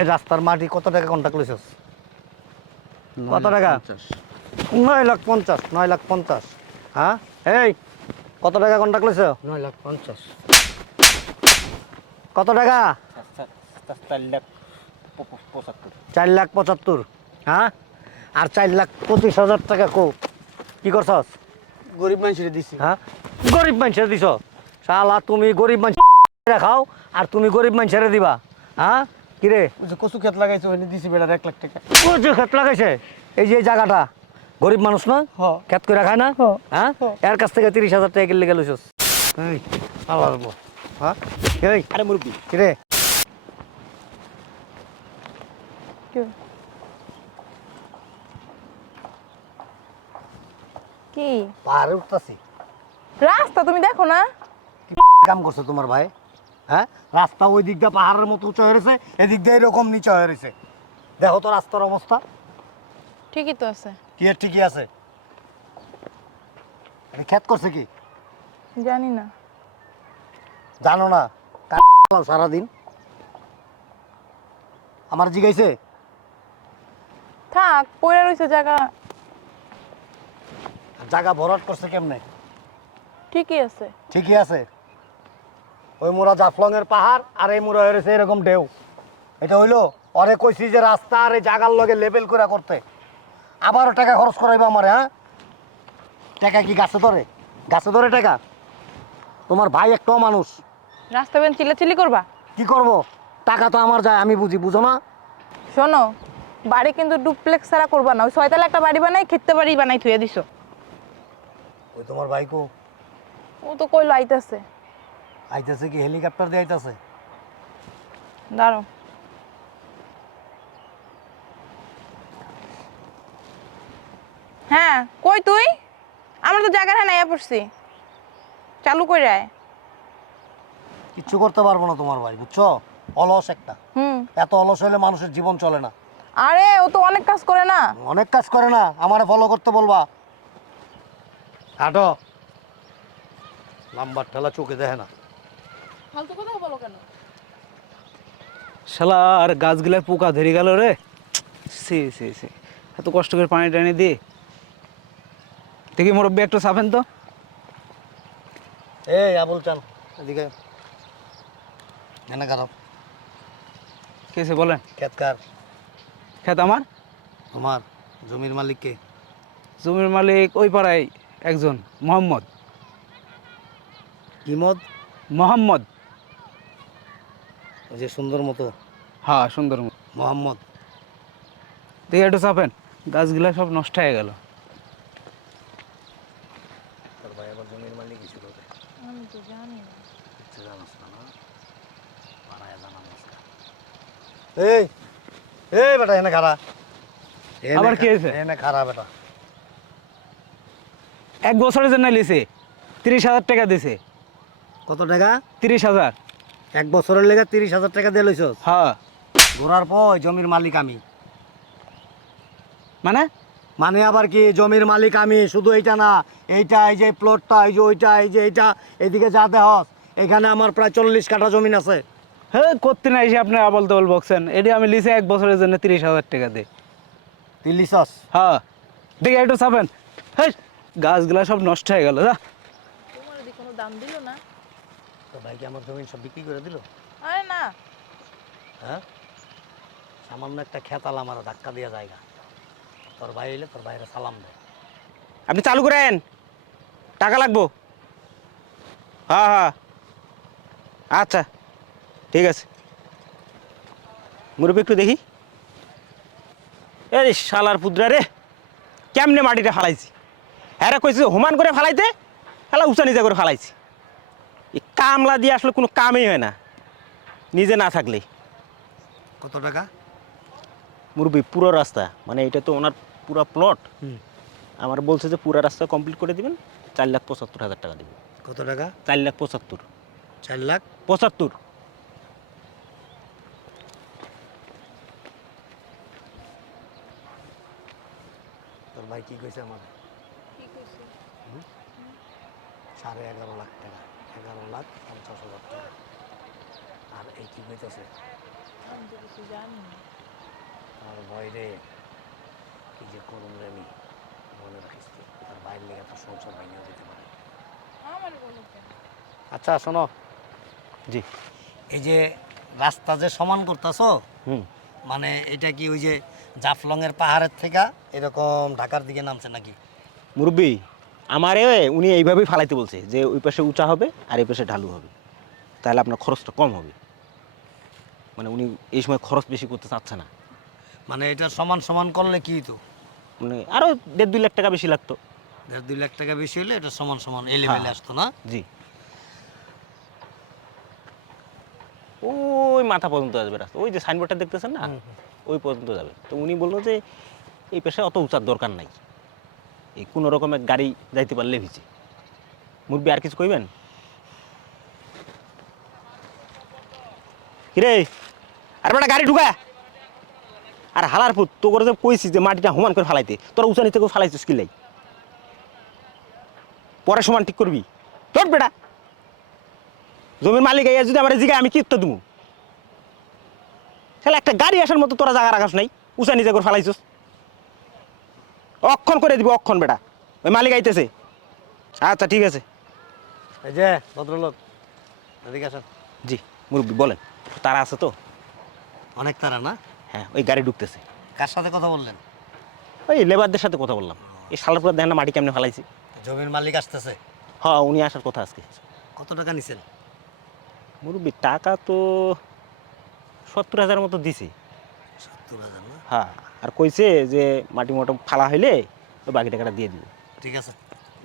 এই রাস্তার মাটি কত টাকা কন্ট্যাক্ট লইছস? কত টাকা? নয় লাখ পঞ্চাশ নয় লাখ পঞ্চাশ। হ্যাঁ? এই কত টাকা কন্ট্যাক্ট লইছ? নয় লাখ পঞ্চাশ। কত টাকা? চার লাখ পঁচাত্তর চার লাখ পঁচাত্তর। হ্যাঁ? আর চার লাখ পঁচিশ হাজার টাকা কো। কি করছস? গরিব মানুষের দিছি। হ্যাঁ? গরিব মানুষের দিছ। শালা তুমি গরিব মানুষ খাও আর তুমি গরিব মানুষের দিবা। হ্যাঁ? কিরে? ওই যে কচু ক্ষেত লাগাইছে ওখানে দিছি বেড়ার এক লাখ টাকা। ক্ষেত লাগাইছে? এই যে এই জায়গাটা গরিব মানুষ না? হ্যাঁ। ক্ষেত করে খায় না? হ্যাঁ। এর কাছ থেকে তিরিশ হাজার টাকা কিনলে গেল এই আবার হ্যাঁ? এই। আরে মুরব্বী। কিরে? কি? পাহাড়ে উঠতাছি। রাস্তা তুমি দেখো না। কাম করছ তোমার ভাই? হ্যাঁ? রাস্তা ওই দিক দিয়ে পাহাড়ের মতো উঁচু হয়ে রয়েছে এদিক দিয়ে এরকম নিচে হয়ে রয়েছে। দেখো তো রাস্তার অবস্থা। ঠিকই তো আছে। কি এর ঠিকই আছে? ক্ষেত করছে কি? জানি না। জানো না সারাদিন? আমার জিগাইছে? থাক পড়ে রয়েছে জায়গা। জায়গা ভরাট করছে কেমনে? ঠিকই আছে। ঠিকই আছে? ওই মোরা জাফলং এর পাহাড় আর এই মোরা হয়েছে এরকম ঢেউ। এটা হইল অরে কইছি যে রাস্তা আর এই জাগার লগে লেবেল করে করতে। আবারও টাকা খরচ করাইবে আমারে হ্যাঁ? টাকা কি গাছে ধরে? গাছে ধরে টাকা? তোমার ভাই একটাও মানুষ রাস্তা বেন চিল্লাচিল্লি করবা? কি করব? টাকা তো আমার যায় আমি বুঝি বুঝো না? শোনো বাড়ি কিন্তু ডুপ্লেক্স ছাড়া করবা না। ওই ছয়তলা একটা বাড়ি বানাই খেতে বাড়ি বানাই থুয়ে দিছো। ওই তোমার ভাইকো? ও তো কইলো আইতাছে। আইতেছে কি হেলিকপ্টার দিয়ে আইতেছে? দাঁড়ো হ্যাঁ কই তুই? আমরা তো জায়গা হ্যাঁ নাইয়া পড়ছি। চালু করে আয়। কিচ্ছু করতে পারব না তোমার ভাই বুঝছ? অলস একটা। হুম। এত অলস হলে মানুষের জীবন চলে না। আরে ও তো অনেক কাজ করে না। অনেক কাজ করে না আমারে ফলো করতে বলবা। হাঁটো। নাম্বার ঠেলা চোখে দেখে না। ফালতু কথা বলো কেন? শালা আর গাছগুলায় পোকা ধরে গেল রে। সে সে সে এত কষ্ট করে পানি টানি দিয়ে দেখি মুরব্বী একটু সাফেন তো। এই আবুল চান এদিকে এনে খারাপ। কেসে বলেন? খেত কার? খেত আমার? তোমার জমির মালিককে জমির মালিক ওই পাড়ায় একজন মোহাম্মদ। ইমদ? মোহাম্মদ। ওই যে সুন্দর মতো। হ্যাঁ সুন্দর মতো। মোহাম্মদ। দেখি একটু চাপেন গাছগুলা সব নষ্ট হয়ে গেল। তোর ভাই আবার জমির মালিক ছিল আমি তো জানি না। কিচ্ছু জানাস না না? পাড়ায় জানান এই এই বেটা এনে খারা এনে আবার খা- কি হয়েছে? এনে খারা বেটা। এক বছরের জন্য লিছে তিরিশ হাজার টাকা দিছে। কত টাকা? তিরিশ হাজার। এক বছরের লেগে তিরিশ হাজার টাকা দিয়ে লইছ হ্যাঁ। ঘোরার পর জমির মালিক আমি। মানে? মানে আবার কি জমির মালিক আমি? শুধু এইটা না এইটা এই যে প্লটটা এই যে ওইটা এই যে এইটা এদিকে যা দেহস এখানে আমার প্রায় চল্লিশ কাঠা জমিন আছে। হ্যাঁ করতে না এসে আপনি আবল তবল বকছেন। এটি আমি লিছে এক বছরের জন্য তিরিশ হাজার টাকা তুই লিসস হ্যাঁ। দেখি একটু চাপেন। হ্যাঁ গাছগুলা সব নষ্ট হয়ে গেল কোনো দাম দিল না? তো ভাইকে আমার জমিন সব বিক্রি করে দিল? আরে না। হ্যাঁ? সামান্য একটা খেতাল আমার ধাক্কা দিয়ে জায়গা। তোর ভাই এলে তোর বাইরে সালাম দেয় আপনি চালু করেন টাকা লাগবো? হ্যাঁ হ্যাঁ আচ্ছা ঠিক আছে। মুরব্বী একটু দেখি। এই শালার পুদ্রা রে কেমনে মাটিটা ফালাইছি? হ্যাঁ কইছি হোমান করে ফালাইতে খেলা উঁচা নিজে করে ফালাইছি। কামলা দিয়ে আসলে কোনো কামই হয় না। নিজে না থাকলে কত টাকা? মুরব্বী পুরো রাস্তা মানে এটা তো ওনার পুরো প্লট হুম। আমার বলছে যে পুরো রাস্তা কমপ্লিট করে দিবেন চার লাখ পঁচাত্তর হাজার টাকা দিবেন। কত টাকা? চার লাখ পঁচাত্তর। চার লাখ? পঁচাত্তর। তোর ভাই কি কইছে আমার? সাড়ে এগারো লাখ টাকা। এগারো লাখ পঞ্চাশ হাজার টাকা। আর এই কি কইতেছে? আর ভয় রে কি যে করুন রে আমি মনে রাখিস তার বাইরে লেগে তো সংসার ভেঙে যেতে পারে। আচ্ছা শোনো। জি। এই যে রাস্তা যে সমান করতেছো হুম। মানে এটা কি ওই যে জাফলংয়ের পাহাড়ের থেকে এরকম ঢাকার দিকে নামছে নাকি? মুরব্বী আমারে উনি এইভাবেই ফালাইতে বলছে যে ওই পাশে উঁচা হবে আর এই পাশে ঢালু হবে। তাহলে আপনার খরচটা কম হবে। মানে উনি এই সময় খরচ বেশি করতে চাচ্ছে না। মানে এটা সমান সমান করলে কি তো? মানে আরও দেড় দুই লাখ টাকা বেশি লাগতো। দেড় দুই লাখ টাকা বেশি হলে এটা সমান সমান এই লেভেলে আসতো না? জি। ওই মাথা পর্যন্ত আসবে রাস্তা। ওই যে সাইনবোর্ডটা দেখতেছেন না? ওই পর্যন্ত যাবে। তো উনি বলল যে এই পেশায় অত উঁচার দরকার নাই। এই কোনো রকমের গাড়ি যাইতে পারলে ভিজে। মুরব্বী আর কিছু কইবেন? কিরে, আর বেটা গাড়ি ঢুকা। আর হালার পুত তো করে যে কইছি যে মাটিটা সমান করে ফালাইতে, তোরা উঁচা করে ফালাইছিস কি লাই? পরে সমান ঠিক করবি। তোর বেটা। জমির মালিক এই যদি আমার জিগায় আমি কি উত্তর দেবো তাহলে একটা গাড়ি আসার মতো তোরা জায়গা রাখাস নাই, উঁচা নিজে করে ফালাইছিস। অক্ষণ করে দিবি অক্ষণ বেটা। ওই মালিক আইতেছে। আচ্ছা ঠিক আছে। এই যে ভদ্রলোক এদিকে আসেন। জি মুরব্বী বলেন। তারা আছে তো? অনেক তারা না? হ্যাঁ ওই গাড়ি ঢুকতেছে। কার সাথে কথা বললেন? ওই লেবারদের সাথে কথা বললাম। এই সালারপুর দেখেন না মাটি কেমনে ফালাইছি। জমির মালিক আসতেছে। হ্যাঁ উনি আসার কথা আজকে। কত টাকা নিছেন? মুরব্বী টাকা তো সত্তর হাজার মতো দিছি। সত্তর হাজার হ্যাঁ। আর কইছে যে মাটি মোটা ফালা হইলে ওই বাকি টাকাটা দিয়ে দিব। ঠিক আছে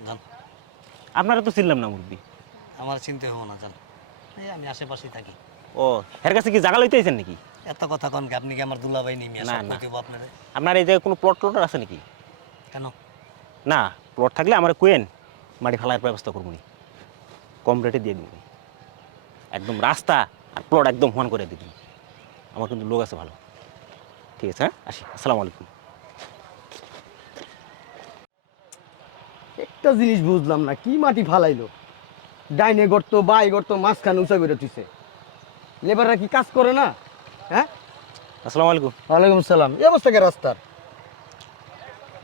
যান। আপনারা তো চিনলাম না মুরব্বী। আমার চিনতে হব না যান। এই আমি আশেপাশেই থাকি। ও এর কাছে কি জায়গা লইতে আইছেন নাকি? এত কথা কন কি আপনি কি আমার দুলাভাই নেই মিয়া না, আপনারে? আপনার এই জায়গায় কোনো প্লট টলট আছে নাকি? কেন? না প্লট থাকলে আমার কোয়েন মাটি ফেলার ব্যবস্থা করব কম রেটে দিয়ে দিব একদম রাস্তা আর প্লট একদম হন করে দিবি আমার কিন্তু লোক আছে ভালো। ঠিক আছে হ্যাঁ? আসি আসসালামু আলাইকুম একটা জিনিস বুঝলাম না কি মাটি ফালাইলো? ডাইনে গর্ত বাই গর্ত মাঝখানে উঁচা করে তুইছে লেবাররা কি কাজ করে না? হ্যাঁ? আসসালামু আলাইকুম ওয়ালাইকুম আসসালাম। এই অবস্থা কে রাস্তার?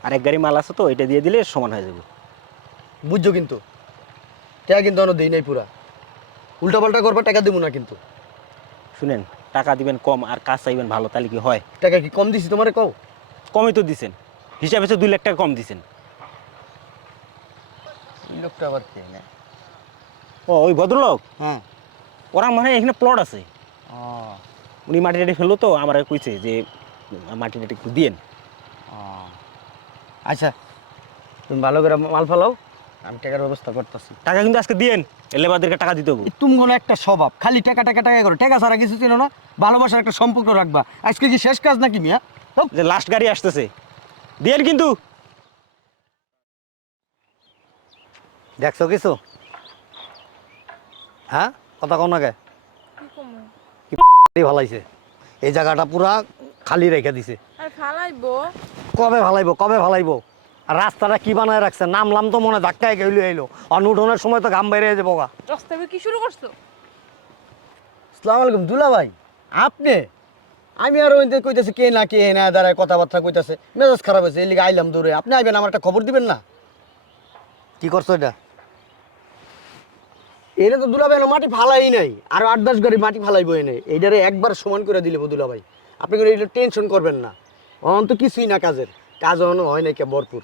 আর এক গাড়ি মাল আছে তো এটা দিয়ে দিলে সমান হয়ে যাবে। বুঝছ কিন্তু? টাকা কিন্তু অন্য দেই নাই পুরা। উল্টা পাল্টা করবা টাকা দেবো না কিন্তু। শুনেন টাকা দিবেন কম আর কাজ চাইবেন ভালো তাহলে কি হয়? টাকা কি কম দিছি তোমারে কও? কমই তো দিছেন। হিসাবে হচ্ছে দুই লাখ টাকা কম দিছেন। লোকটা আবার কে না ও ওই ভদ্রলোক? হ্যাঁ। ওরা মানে এখানে প্লট আছে। ও। উনি মাটি টাটি ফেলল তো আমার কইছে যে মাটি টাটি একটু দিয়েন। ও। আচ্ছা তুমি ভালো করে মাল ফালাও আমি টাকার ব্যবস্থা করতেছি। টাকা কিন্তু আজকে দিয়েন। লেবারদেরকে টাকা দিতে হবে। তুমি কোনো একটা স্বভাব। খালি টাকা টাকা টাকা করো। টাকা ছাড়া কিছু ছিল না। ভালোবাসার একটা সম্পর্ক রাখবা। আজকে কি শেষ কাজ নাকি মিয়া? যে লাস্ট গাড়ি আসতেছে। দিয়েন কিন্তু। দেখছ কিছু? হ্যাঁ? কথা কও না কে? কি ভালাইছে? এই জায়গাটা পুরা খালি রেখে দিছে। কবে ভালাইবো কবে ভালাইবো আর রাস্তাটা কি বানায় রাখছে? নামলাম তো মনে ধাক্কায় গেইলো এলো অনুঠনের সময় তো ঘাম বাইরে যাব গা। রাস্তায় কি শুরু করছ? আসসালামু আলাইকুম দুলা ভাই। আপনি? আমি আর ওই কইতেছি কে না কে না দাঁড়ায় কথাবার্তা কইতাছে। মেজাজ খারাপ হয়েছে এই লিগে আইলাম দূরে আপনি আইবেন আমার একটা খবর দিবেন না? কি করছ এটা? এটা তো দুলা ভাই মাটি ফালাই নাই আর আট দশ গাড়ি মাটি ফালাইবো এনে। এইটারে একবার সমান করে দিলে দুলা ভাই। আপনি করে এটা টেনশন করবেন না। অন তো কিছুই না কাজের। কাজ অন হয় নাই কে ভরপুর।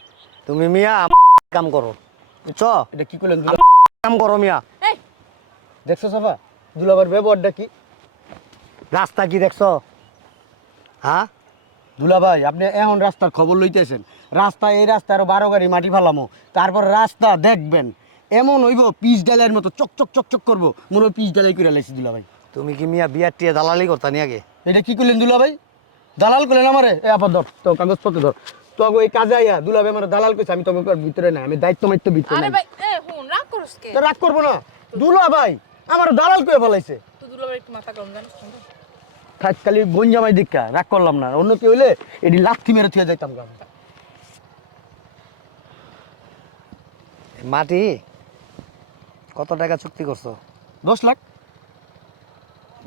তুমি মিয়া কাম করো। বুঝছ? এটা কি করলেন কাম করো মিয়া। দেখছ সাফা? দুলাবার ব্যবহারটা কি? রাস্তা কি দেখছ? হ্যাঁ? দুলা ভাই আপনি এখন রাস্তার খবর লইতেছেন। রাস্তা এই রাস্তা আরও বারো গাড়ি মাটি ফালামো। তারপর রাস্তা দেখবেন এমন হইব পিচ ডালের মতো চক চক চক চক করব। মনে হয় পিচ ডালাই করে লাইছি দুলা ভাই তুমি কি মিয়া বিয়ার টিয়া দালালি করতা নি আগে? এটা কি করলেন দুলা ভাই দালাল করলেন আমারে? এ আপাত ধর তো কাগজপত্র ধর। তো এই কাজে আইয়া দুলা ভাই আমার দালাল কইছে আমি তোকে ভিতরে নাই আমি দায়িত্ব মাইত্ব ভিতরে আরে ভাই এ হুন রাগ করস কে? তো রাগ করব না। দুলা ভাই আমার দালাল ফেলাইছে। তুই দুলাবার একটু মাথা গরম জানিস থাক খালি গঞ্জামাই রাগ করলাম না। অন্য কি হইলে এটি লাথি মেরে থুয়ে যাইতাম গা। মাটি কত টাকা চুক্তি করছ? দশ লাখ।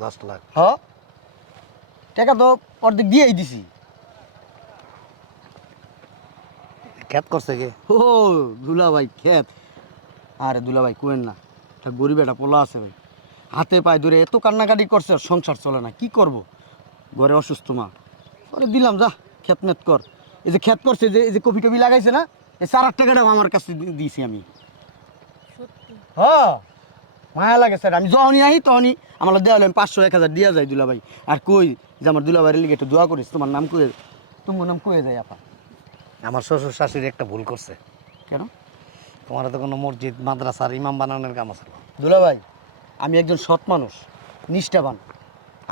দশ লাখ। হ্যাঁ। টাকা তো অর্ধেক দিয়েই দিছি। খ্যাত করছে কে? ও দুলা ভাই খেত। আরে দুলা ভাই কোয়েন না। একটা গরিব একটা পোলা আছে ভাই। হাতে পায়ে ধরে এত কান্নাকাটি করছে আর সংসার চলে না। কি করব? ঘরে অসুস্থ মা। ওরে দিলাম যা খেত মেত কর। এই যে খেত করছে যে এই যে কপি টপি লাগাইছে না এই চার আট টাকাটাও আমার কাছে দিয়েছি আমি। হ্যাঁ মায়া লাগে স্যার আমি যখনই আহি তখনই আমার দেওয়া হলে পাঁচশো এক হাজার দিয়া যায় দুলা ভাই আর কই যে আমার দুলা ভাইয়ের লিগে একটু দোয়া করিস তোমার নাম কয়ে তোমার নাম কয়ে যায় আপা? আমার শ্বশুর শাশুড়ি একটা ভুল করছে। কেন? তোমার তো কোনো মসজিদ মাদ্রাসার ইমাম বানানোর কাম আছে দুলা ভাই আমি একজন সৎ মানুষ নিষ্ঠাবান।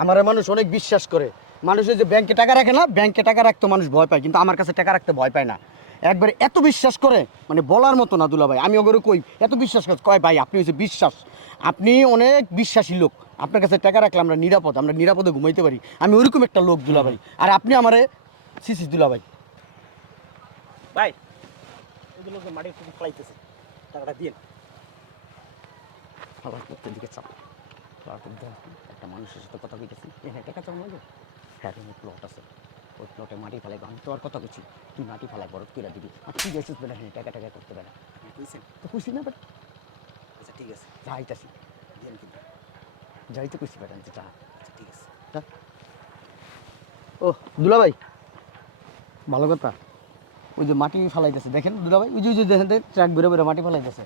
আমার মানুষ অনেক বিশ্বাস করে। মানুষের যে ব্যাংকে টাকা রাখে না ব্যাংকে টাকা রাখতে মানুষ ভয় পায় কিন্তু আমার কাছে টাকা রাখতে ভয় পায় না। একবারে এত বিশ্বাস করে মানে বলার মতো না দুলা ভাই আমি ওগুলো কই এত বিশ্বাস করে কয় ভাই আপনি হচ্ছে বিশ্বাস। আপনি অনেক বিশ্বাসী লোক আপনার কাছে টাকা রাখলে আমরা নিরাপদ আমরা নিরাপদে ঘুমাইতে পারি। আমি ওইরকম একটা লোক দুলা ভাই আর আপনি আমারে সিসি দুলা ভাই। ভাই যে মাটির টুকু ফেলাইতেছে। টাকাটা দিয়ে আবার করতে দিকে চাপ একটা মানুষের সাথে কথা কইতেছি। এখানে টাকা চাও না হ্যাঁ প্লট আছে। ওই প্লটে মাটি ফেলাই আমি তো আর কথা কইছি তুই মাটি ফেলাই বড় করে দিবি। আর তুই গেছিস বেটা হ্যাঁ টাকা টাকা করতে বেটা বুঝছেন তো খুশি না বেটা আচ্ছা ঠিক আছে। যাইতাছি যাইতে খুশি বেটা আচ্ছা ঠিক আছে। ও দুলা ভাই ভালো কথা। ওই যে মাটি ফালাইতেছে। দেখেন দুলা ভাই ওই যে ওই যে দেখেন ট্রাক বেরো বেরো মাটি ফেলাইতেছে।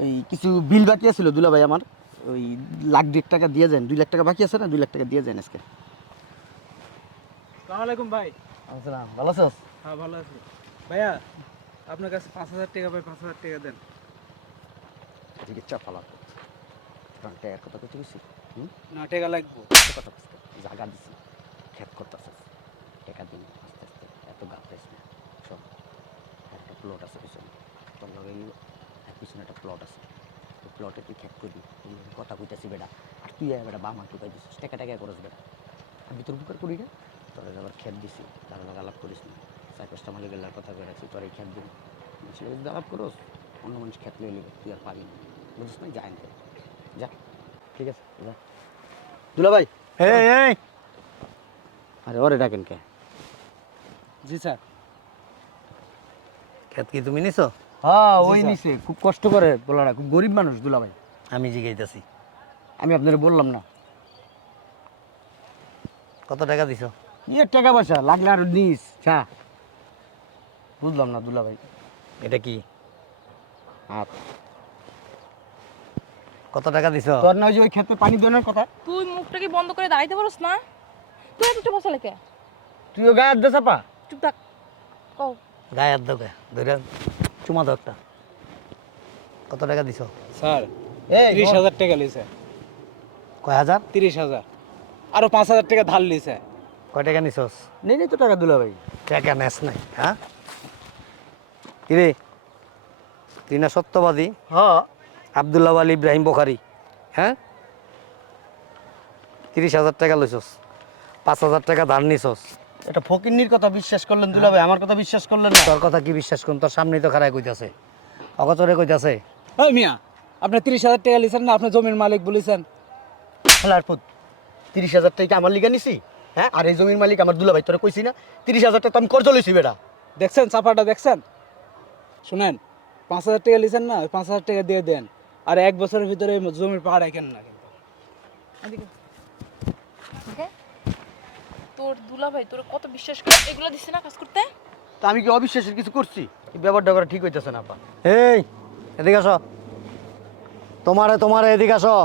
ওই কিছু বিল বাকি আছিল দুলা ভাই আমার। ওই লাখ দুই টাকা দিয়ে যান দুই লাখ টাকা বাকি আছে না দুই লাখ টাকা দিয়ে যান আজকে। আলাইকুম ভাই। আসসালাম ভালো আছো? হ্যাঁ ভালো আছি। ভাইয়া আপনার কাছে পাঁচ হাজার টাকা ভাই পাঁচ হাজার টাকা দেন। এদিকে চাপ ফালা টাকার কথা গেছি হুম? না টাকা লাগবো। কথা জায়গা দিছি খেত করতেছে টাকা দিন আস্তে আস্তে এত গাছ না সব একটা প্লট আছে পিছনে তোর লগে এই আর পিছনে একটা প্লট আছে। ওই প্লটে তুই খেত করবি। কথা কইতেছি বেটা। আর তুই বেটা বামা টুকাই দিছিস। টাকা টাকা করস বেটা। আমি তোর উপকার করি না? তোর আবার খেত দিছি। তার লগে আলাপ করিস না। চার পাঁচটা মালিকের কথা কয়ে রাখছি তোর এই খেত দিন মানুষের যদি আলাপ করস? অন্য মানুষ খেত লয়ে নিবে তুই আর পাবি না। বুঝিস না যা আনতে যা। ঠিক আছে যা। দুলা ভাই। এই আরে ওরে ডাকেন কে? জি স্যার। খ্যাত কি তুমি নিছো? হ্যাঁ ওই। নিছে খুব কষ্ট করে বলারা খুব গরিব মানুষ দুলা ভাই আমি জিগাইতেছি। আমি আপনার বললাম না। কত টাকা দিছো? ইয়ে টাকা পয়সা লাগলে আর নিস চা। বুঝলাম না দুলা ভাই এটা কি? আর। কত টাকা দিছো? তোর না ওই যে ওই ক্ষেতে পানি দেওয়ার কথা? তুই মুখটা কি বন্ধ করে দাঁড়াইতে পারোস না? তুই এত বসে লেখে? তুইও গায়ে হাত দে চাপা। চুপ থাক। কও। গায়ে হাত ধরে চুমা দাও একটা কত টাকা দিছো? স্যার তিরিশ হাজার টাকা লিছে কয় হাজার? তিরিশ হাজার। আরও পাঁচ হাজার টাকা ধার লিছে কয় টাকা নিছোস? নেই নেই তো টাকা দুলা ভাই। টাকা নেস নাই হ্যাঁ? কিরে? তুই না সত্যবাদী? হ্যাঁ। আবদুল্লাহ আলী ইব্রাহিম বোখারি হ্যাঁ? তিরিশ হাজার টাকা লইছস পাঁচ হাজার টাকা ধার নিছস। এটা ফকিন্নির কথা বিশ্বাস করলেন দুলা ভাই আমার কথা বিশ্বাস করলেন না। তোর কথা কি বিশ্বাস করুন? তোর সামনেই তো খারাপ কইতাছে। অগচরে কইতাছে। ওই মিয়া আপনি তিরিশ হাজার টাকা লিছেন না? আপনি জমির মালিক বলেছেন। পুত তিরিশ হাজার টাকা আমার লিগা নিছি? হ্যাঁ আর এই জমির মালিক আমার দুলা ভাই তোরা কইছি না? তিরিশ হাজার টাকা তো আমি কর্জ লইছি বেটা। দেখছেন চাপাটা দেখছেন? শুনেন পাঁচ হাজার টাকা লিছেন না? ওই পাঁচ হাজার টাকা দিয়ে দেন। আর এক বছরের ভিতরে জমির পাহাড় একেন না কিন্তু। এদিকে। ওকে তোর দুলা ভাই তোর কত বিশ্বাস করে এগুলো দিছে না কাজ করতে? তা আমি কি অবিশ্বাসের কিছু করছি? এই ব্যাপারটা করা ঠিক হইতেছে না আপা। এই এদিকে আসো। তোমারে তোমারে এদিকে আসো।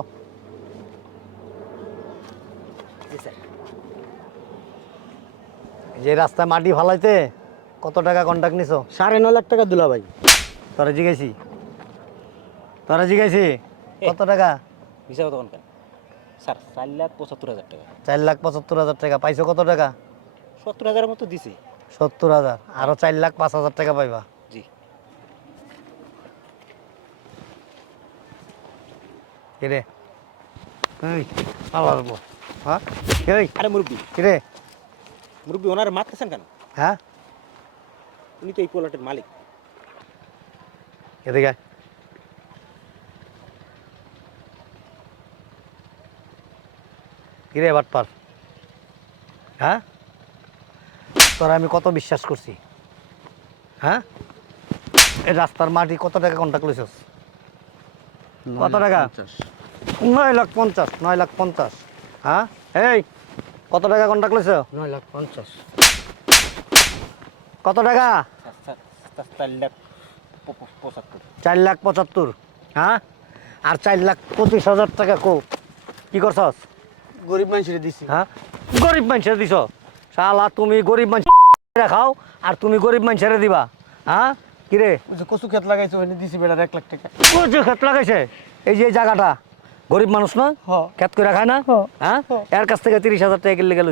যে রাস্তায় মাটি ফালাইতে কত টাকা কন্ট্যাক্ট নিছো? সাড়ে ন লাখ টাকা দুলা ভাই তোরা জিগাইছি। তোরা জিগাইছি। কত টাকা? হিসাবে তখন কেন? স্যার চার লাখ পঁচাত্তর হাজার টাকা। চার লাখ পঁচাত্তর হাজার টাকা। পাইছো কত টাকা? সত্তর হাজারের মতো দিছি। সত্তর হাজার। আরও চার লাখ পাঁচ হাজার টাকা পাইবা? জি। কিরে? এই আবার বল। হ্যাঁ? এই। আরে মুরব্বী। কিরে? মুরব্বী ওনার মারতেছেন কেন? হ্যাঁ? উনি তো এই প্লটের মালিক। এদিকে আয়। কিরে বাটপার হ্যাঁ? তোরা আমি কত বিশ্বাস করছি। হ্যাঁ? এই রাস্তার মাটি কত টাকা কন্ট্যাক্ট লইছস? কত টাকা? নয় লাখ পঞ্চাশ নয় লাখ পঞ্চাশ। হ্যাঁ? এই কত টাকা কন্ট্যাক্ট লইছ? নয় লাখ পঞ্চাশ। কত টাকা? চার লাখ পঁচাত্তর। চার লাখ পঁচাত্তর। হ্যাঁ? আর চার লাখ পঁচিশ হাজার টাকা কো কি করছস? গরিব মানুষের দিছি। হ্যাঁ? গরিব মানুষের দিছ? শালা তুমি গরিব মানুষ খাও আর তুমি গরিব মানুষের দিবা। হ্যাঁ? কিরে যে কচু ক্ষেত লাগাইছে ওখানে দিছি বেড়ার এক লাখ টাকা। যে ক্ষেত লাগাইছে? এই যে জায়গাটা গরিব মানুষ না? ক্ষেত করে খায় না? হ্যাঁ? এর কাছ থেকে তিরিশ হাজার টাকা কিনলে গেল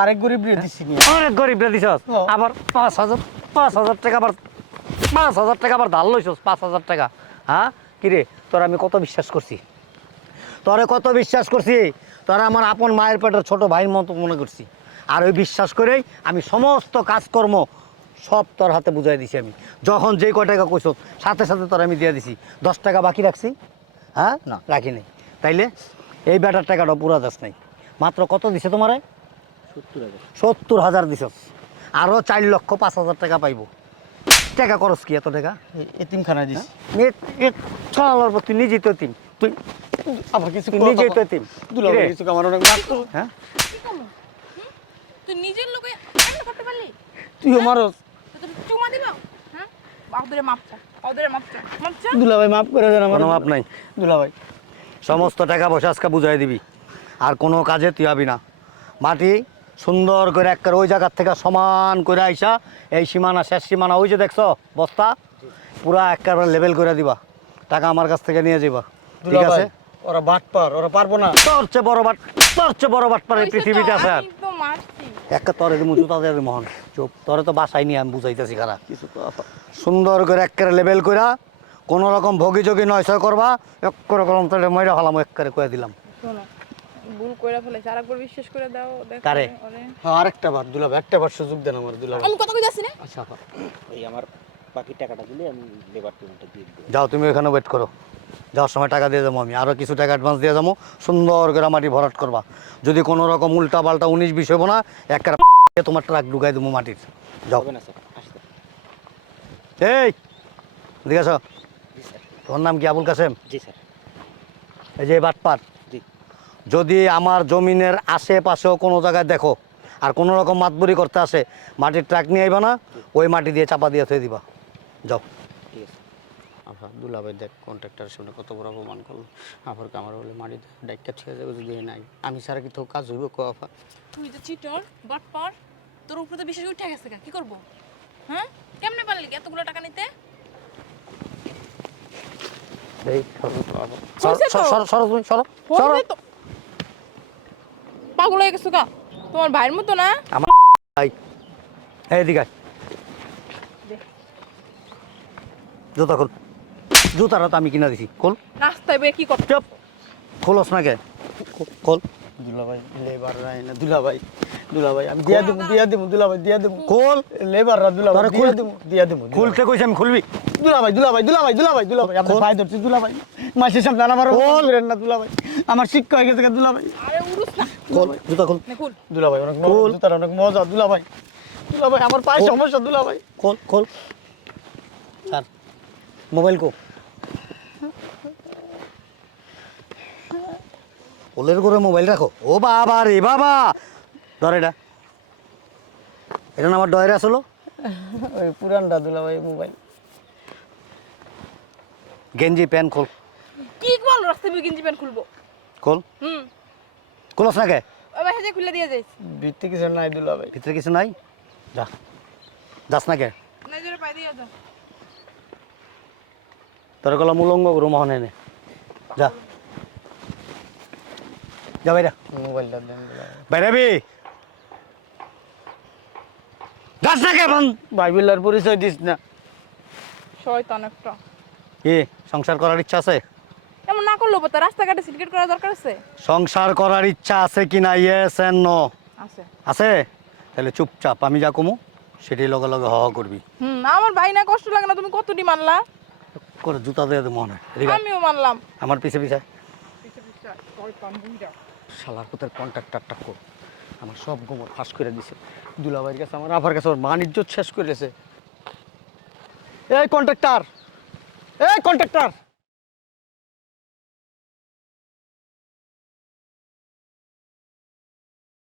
আরেক গরিব রে দিছি নিয়ে। অনেক গরিব রে দিছস। আবার পাঁচ হাজার পাঁচ হাজার টাকা আবার পাঁচ হাজার টাকা আবার ধার লইছস পাঁচ হাজার টাকা। হ্যাঁ? কিরে তোর আমি কত বিশ্বাস করছি? তোরে কত বিশ্বাস করছি? তোরা আমার আপন মায়ের পেটের ছোট ভাইয়ের মতো মনে করছি। আর ওই বিশ্বাস করেই আমি সমস্ত কাজকর্ম সব তোর হাতে বুঝাই দিছি আমি। যখন যেই কয় টাকা কইস সাথে সাথে তোর আমি দিয়ে দিছি। দশ টাকা বাকি রাখছি? হ্যাঁ? না রাখি নাই। তাইলে এই ব্যাটার টাকাটা পুরা দাস নাই। মাত্র কত দিছে তোমারে? সত্তর হাজার। দিছ আরও চার লক্ষ পাঁচ হাজার টাকা পাইব। টাকা খরচ কি এত টাকা? এতিমখানা দিছি চলার পর তুই নিজেই তো এতিম। তুই আবার কিছু তুই নিজেই তো এতিম। দুলা কিছু আমার অনেক। হ্যাঁ? তুই নিজের লোকে এমন করতে পারলি? তুইও মারো তো চুমা দিবা হ্যাঁ? মাপটা মাপটা মাপটা দুলা ভাই মাফ করে দেন আমার। কোনো মাপ নাই। দুলা ভাই সমস্ত টাকা পয়সা আজকে বুঝাই দিবি। আর কোনো কাজে তুই হবি না। মাটি সুন্দর করে একটা ওই জায়গার থেকে সমান করে আইসা এই সীমানা শেষ সীমানা ওই যে দেখছ বস্তা পুরা একেবারে লেভেল করে দিবা। টাকা আমার কাছ থেকে নিয়ে যাবা ঠিক আছে? ওরা বাট পার ওরা পারব না। তোর চেয়ে বড় বাট তোর চেয়ে বড় বাট পারে হইছে পৃথিবীতে আছে আর। একটা তরে দিমু চুপ তরে তো বাসায় নিয়ে আমি বুঝাইতেছি খারাপ কিছু তো সুন্দর করে একেবারে লেভেল কইরা কোনো রকম ভোগী যোগী নয়সয় করবা এক করে কলম তলে ময়রা হলাম এক করে কয়ে দিলাম। শোনো ভুল কইরা আরেকবার বিশ্বাস করে দাও দেখো কারে? হ্যাঁ আরেকটা বার দুলা ভাই একটা বার সুযোগ দেন আমার দুলা ভাই আমি কথা কই যাচ্ছি না? আচ্ছা এই আমার বাকি টাকাটা দিলে আমি লেবার পেমেন্টটা দিয়ে দেবো। যাও তুমি ওখানে ওয়েট করো। যাওয়ার সময় টাকা দিয়ে যাব আমি। আরও কিছু টাকা অ্যাডভান্স দিয়ে যাব। সুন্দর করে মাটি ভরাট করবা। যদি কোনো রকম উল্টা পাল্টা উনিশ বিশ হব না একটা তোমার ট্রাক ঢুকাই দেবো মাটির। যাও। এই ঠিক আছে তোর নাম কি আবুল কাসেম জি স্যার। এই যে বাটপার জি। যদি আমার জমিনের আশেপাশেও কোনো জায়গায় দেখো আর কোনো রকম মাতবুরি করতে আসে মাটির ট্রাক নিয়ে আইবা না ওই মাটি দিয়ে চাপা দিয়ে থয়ে দিবা। যাও। আফা দুলা ভাই দেখ কন্ট্রাক্টর সামনে কত বড় অপমান করল। আবার আমার বলে মাটি ডাইকা ছেড়ে যাবে যদি নাই। আমি সারা কি তো কাজ হইব কো আফা? তুই তো চিটর বাটপার তোর উপরে তো বিশ্বাস উঠে গেছে কি করব? হ্যাঁ? কেমনে পারলি এতগুলো টাকা নিতে? এই হয়েছে তো? সরো সরো তুমি সরো সরো। পাগল হয়ে গেছো গা। তোমার ভাইয়ের মতো না? আমার ভাই। এই দিকে আয়। জুতা খোল। জুতাটা তো আমি কিনা দিছি খোল রাস্তায় বের কি করতে? চুপ। খোলস না কে খোল দুলা ভাই লেবার রাই না দুলা ভাই দুলা ভাই আমি দিয়া দেবো দিয়া দেবো দুলা ভাই দিয়া দেবো খোল। লেবার রা দুলা ভাই তোরা দিয়া খুল- দেবো দিয়া দেবো দুলা খুলতে কইছি আমি খুলবি ভাই। দুলা ভাই দুলা ভাই দুলা ভাই ধরছি দুলা ভাই মাসের সামনে আমার খোল। না দুলা ভাই আমার শিক্ষা হয়ে গেছে গা দুলা ভাই আরে উড়ুস না। খোল জুতা খোল। নে খুল। দুলা অনেক মজা জুতার অনেক মজা দুলা ভাই দুলা ভাই আমার পায়ে সমস্যা দুলা ভাই খোল খোল। স্যার। মোবাইল কো। ওলের করে মোবাইল রাখো। ও বাবা রে বাবা। ধর এটা। এটা না আমার ডয়ের আসলো ওই পুরানটা দুলা ভাই মোবাইল। গেঞ্জি প্যান্ট খোল। কি বল রাস্তায় গেঞ্জি প্যান্ট খুলবো। খোল। হুম। খোলস না কে? ওই বাসা যে খুলে দিয়ে যাইস ভিত্তি কিছু নাই দুলা ভাই। ভিতরে কিছু নাই? যা। যাস না কে? না জোরে পাই দিয়ে যা। তোর গলা মুলঙ্গ গুরু মোহন যা। যা বাইরা। মোবাইলটা দেন দুলা বাইরাবি যাস না কে বন্ধ বাইবেলার পরিচয় দিস না। শয়তান একটা। কি সংসার করার ইচ্ছা আছে? এমন না তো রাস্তাঘাটে সিনকেট করা দরকার আছে? সংসার করার ইচ্ছা আছে কি না? ইয়েস এন্ড নো আছে। আছে? তাহলে চুপচাপ আমি যা কমু সেটাই লগে লগে হ হ করবি। হুম আমার ভাই না কষ্ট লাগে না তুমি কতটি মানলা করে জুতা দিয়ে দেবো মনে হয়। আমিও মানলাম। আমার পিছে পিছে শালার কোথায় কন্ট্রাক্টারটা কো আমার সব গোমর ফাঁস করে দিছে। দুলাভাইয়ের কাছে আমার আবার কাছে আমার মান ইজ্জত শেষ করেছে এই কন্ট্রাক্টার এই কন্ট্রাক্টর